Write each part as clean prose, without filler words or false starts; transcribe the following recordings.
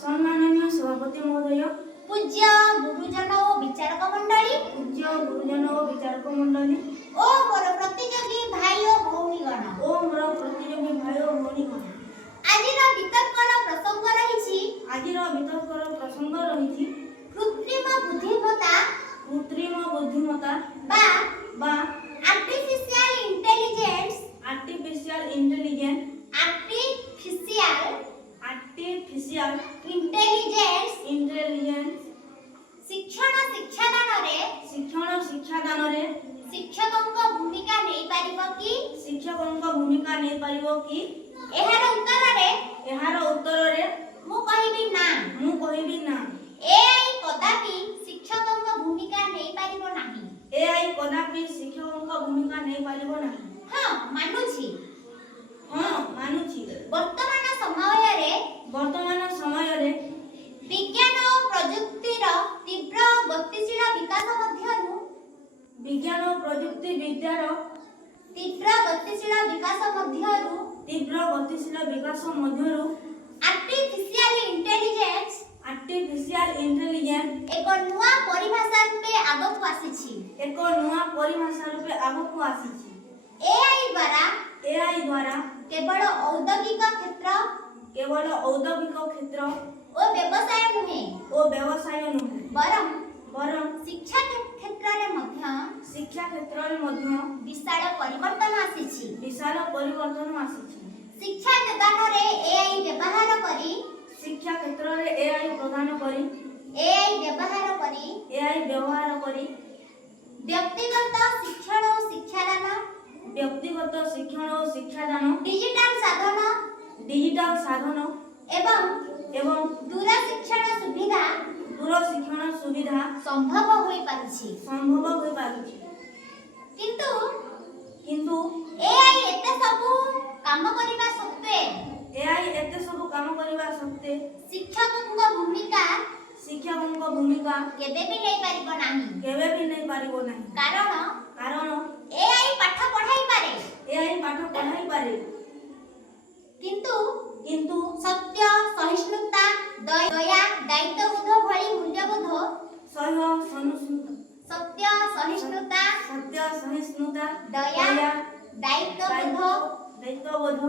सम्माननीय सभापति महोदय, पूज्य गुरुजन और विचारक मंडली ओ मोर प्रतियोगी भाई और भौणीगण आजिर वितर्कर प्रसंग रही कृत्रिम बुद्धिमत्ता बा आर्टिफिशियल इंटेलिजेंस शिक्षादान रे शिक्षकक भूमिका नहीं पारिबो कि एहार उत्तर रे मु कहिबी ना एआई कदापि शिक्षकक भूमिका नहीं पारिबो नाही हां मानुछि वर्तमान समय रे विज्ञान और प्रयुक्तिर तीव्र गतिशील विकास मध्यरु आर्टिफिशियल इंटेलिजेंस एक नुआ परिभाषा रूपे आगकु आसीछि एआई द्वारा केवल औद्योगिक क्षेत्र ओ व्यवसाय नुहे बरं शिक्षा क्षेत्र रे मध्य विशाल परिवर्तन आसीछि शिक्षा प्रदान रे एआई व्यवहार करी व्यक्तिगत शिक्षण और शिक्षादान डिजिटल साधन एवं दूर शिक्षण सुविधा संभव होई पारुछि किंतु एआई एते सबु काम करिबा सत्वे शिक्षकक भूमिका केबे भी नै पारिबो नाही कारण एआई पाठ पढाई पारे किंतु सत्य सहिष्णुता दया दायित्वबोध भଳି मूल्यबोध दया दायित्वबोध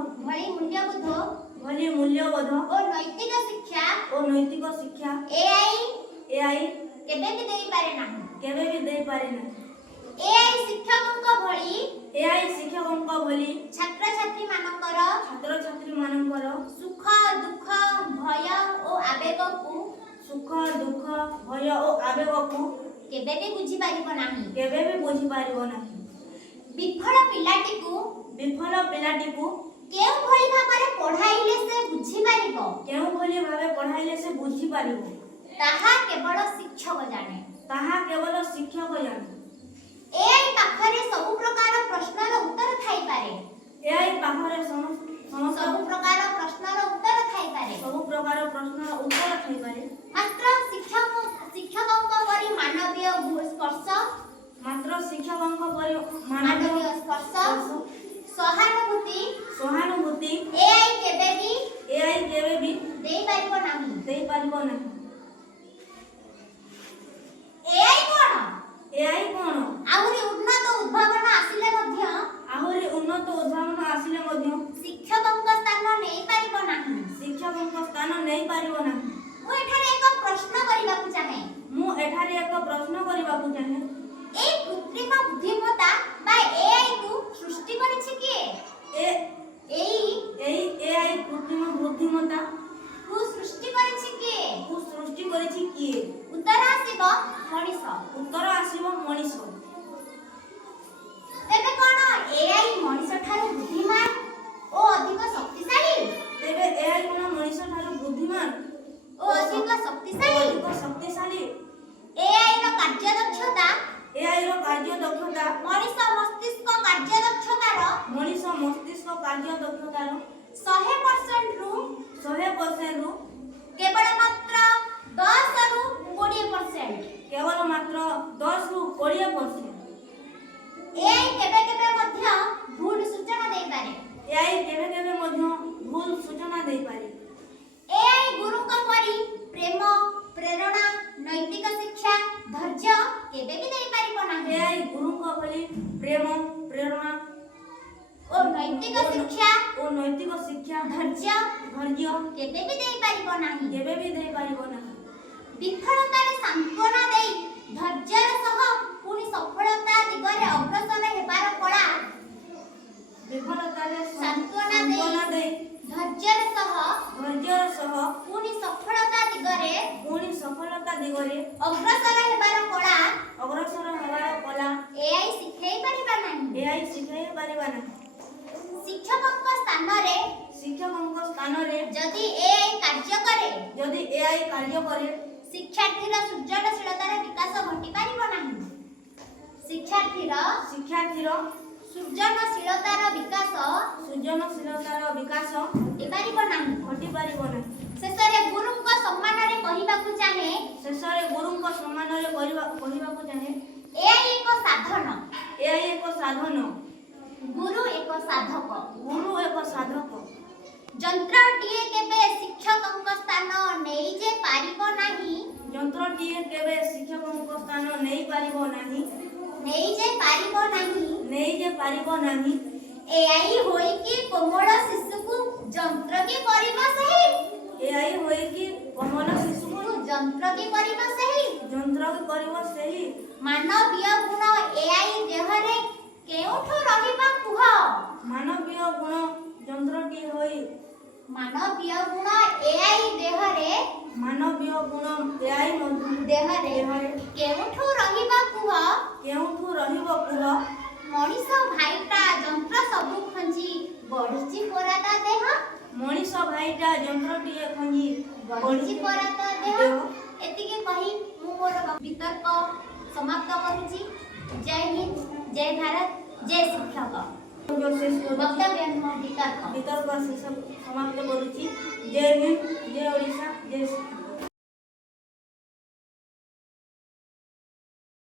भଳି मूल्यबोध और नैतिक शिक्षा एआई केबे भी देई पारे नाही एआई शिक्षकक भଳି छात्र छात्री मानकर सुख दुख भय और आवेगकु केबे भी बुझी पारिबो नाही विफल पिलाटीकु केउ भଳି भाबरे पढाइले से बुझी पारिबो ताहा केवल शिक्षक जाने एआई पाखरे सब प्रकार प्रश्नर उत्तर थाई पारे मात्र शिक्षकक परि मानवीय स्पर्श सहानुभूति एआई केबे भी देई पारिबो नाही एआई कोन आहुरी उन्नत उद्भावन आसिले मध्य शिक्षकक स्थान नै पारिबो नाही मु एठारे एक प्रश्न करिबाकु चाहे ए कृत्रिम बुद्धिमत्ता बा एआई को सृष्टि करिछि किए एआई कृत्रिम बुद्धिमत्ता को सृष्टि करिछि किए उत्तर आसीबो मनीष तेबे कोन एआई मनीष ठारू बुद्धिमान ओ अधिक शक्तिशाली एआई रो कार्यदक्षता मनीष मस्तिष्क कार्यदक्षतार 100% रु केवल मात्र 10 रु 20% एआई केबे मध्य भूल सूचना देई पारे एआई गुरुक परि ନୈତିକ ଶିକ୍ଷା ଧୈର୍ଯ୍ୟ ଧୈର୍ଯ୍ୟ କେବେ ବି ଦେଇପାରିବ ନାହିଁ। କେବେ ବି ଦେଇପାରିବ ନାହିଁ। ବିଫଳତାରେ ସାନ୍ତ୍ୱନା ଦେଇ ଧୈର୍ଯ୍ୟର ସହ ପୁଣି ସଫଳତା ଦିଗରେ ଅଗ୍ରସର ହେବାର କଳା। ବିଫଳତାରେ ସାନ୍ତ୍ୱନା ଦେଇ ଧୈର୍ଯ୍ୟର ସହ ଧୈର୍ଯ୍ୟର ସହ ପୁଣି ସଫଳତା ଦିଗରେ ଅଗ୍ରସର ହେବାର କଳା ଅଗ୍ରସର ହେବାର କଳା ଏଆଇ ଶିଖେଇ ପାରିବା ନାହିଁ। ଏଆଇ ଶିଖାଇ ପାରିବା ନାହିଁ। ଶିକ୍ଷକଙ୍କ ସ୍ଥାନରେ ଯଦି ଏଆଇ କାର୍ଯ୍ୟ କରେ ଶିକ୍ଷାର୍ଥୀର ସୃଜନଶୀଳତାର ବିକାଶ ଘଟି ପାରିବ ନାହିଁ। ଶିକ୍ଷାର୍ଥୀର ସୃଜନଶୀଳତାର ବିକାଶ ଘଟି ପାରିବ ନାହିଁ। ଶେଷରେ ଗୁରୁଙ୍କ ସମ୍ମାନରେ କହିବାକୁ ଚାହେଁ ଏଆଇ ଏକ ସାଧନ, ଗୁରୁ ଏକ ସାଧକ। ଯନ୍ତ୍ରଟିଏ କେବେ ଶିକ୍ଷକଙ୍କ ସ୍ଥାନ ନେଇଯେ ପାରିବ ନାହିଁ। ଏଆଇ ହୋଇକି କୋମଳ ଶିଶୁକୁ ଯନ୍ତ୍ର କି କରିବ ସେହି। ମାନବୀୟ ଗୁଣ ଏଆଇ ଦେହରେ କେଉଁଠୁ ରହିବ କୁହ? ମାନବୀୟ ଗୁଣ ଯନ୍ତ୍ରଟି ହୋଇ ମାନବୀୟ ଗୁଣ ଏଆଇ ଦେହରେ କେଉଁଠୁ ରହିବ କୁହ? ମଣିଷ ଭାଇଟା ଯନ୍ତ୍ର ସବୁ ଖଞ୍ଜି ବଢିଛି ପରା ତା ଦେହ। ମଣିଷ ଭାଇଟା ଯନ୍ତ୍ରଟିଏ ଖଞ୍ଜି ବଢିଛି ପରା ତା ଦେହ। ଏତିକି କହି ମୁଁ ମୋର ବିତର୍କ ସମାପ୍ତ କରୁଛି। ଜୟ ହିନ୍ଦ, ଜୟ ଭାରତ, ଜୟ ଶିକ୍ଷକ। ବକ୍ତବ୍ୟ ବିତର୍କ ସମାପ୍ତ କରୁଛି। ଜୟ ହିନ୍ଦ, ଜୟ ଓଡ଼ିଶା, ଜୟ ଶିକ୍ଷକ।